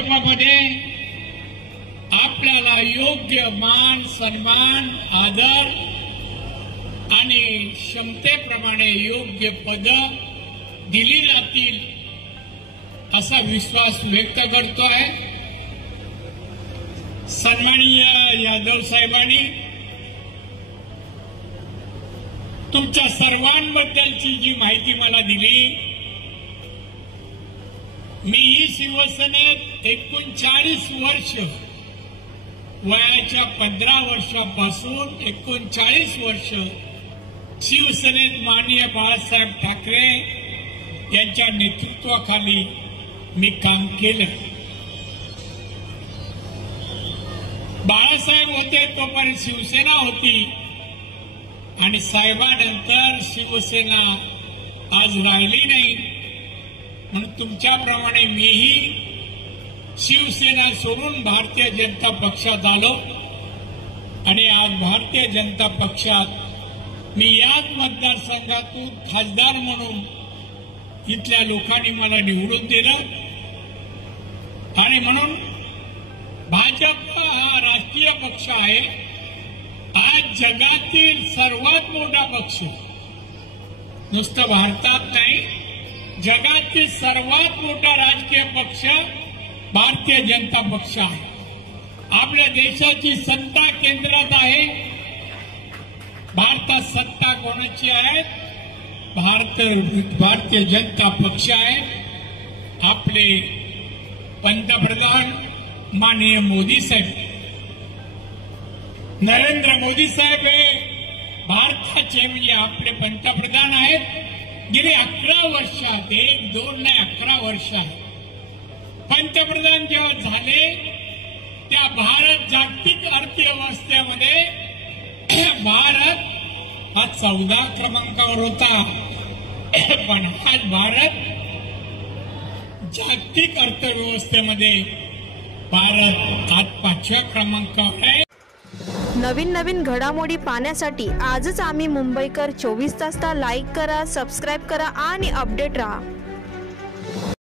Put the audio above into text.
भाजपमध्ये आपल्याला योग्य मान सन्मान आदर आणि क्षमतेप्रमाणे योग्य पद दिली जातील असा विश्वास व्यक्त करतोय। सन्माननीय यादव साहेबांनी तुमच्या सर्वांबद्दलची जी माहिती मला दिली, मी ही शिवसेनेत 39 वर्ष वयाच्या 15 वर्षापासून 39 वर्ष शिवसेनेत माननीय बाळासाहेब ठाकरे यांच्या नेतृत्वाखाली मी काम केलं। बाळासाहेब होते तोपर्यंत शिवसेना होती आणि साहेबांनंतर शिवसेना आज राहिली नाही, म्हणून तुमच्याप्रमाणे मीही शिवसेना सोडून भारतीय जनता पक्षात आलो आणि आज भारतीय जनता पक्षात मी याच मतदारसंघातून खासदार म्हणून इथल्या लोकांनी मला निवडून दिलं आणि म्हणून भाजप हा राष्ट्रीय पक्ष आहे। आज जगातील सर्वात मोठा पक्ष, नुसतं भारतात नाही, जगातील सर्वात मोठा राजकीय पक्ष भारतीय जनता पक्ष आहे। आपल्या देशाची सत्ता केंद्रात आहे। भारतात सत्ता कोणाची आहे? भारतीय जनता पक्ष आहे। आपले पंतप्रधान माननीय मोदी साहेब, नरेंद्र मोदी साहेब हे भारताचे म्हणजे आपले पंतप्रधान आहेत। गेली 11 वर्षात 1, 2 नाही 11 वर्ष पंतप्रधान जेव्हा झाले त्या भारत जागतिक अर्थव्यवस्थेमध्ये भारत हा 14 क्रमांकावर होता, पण आज भारत जागतिक अर्थव्यवस्थेमध्ये भारत आज 5व्या क्रमांकावर आहे। नवीन घडामोडी पाहण्यासाठी आजच आम्ही मुंबईकर 24 तासला लाईक करा, सबस्क्राईब करा आणि अपडेट रहा।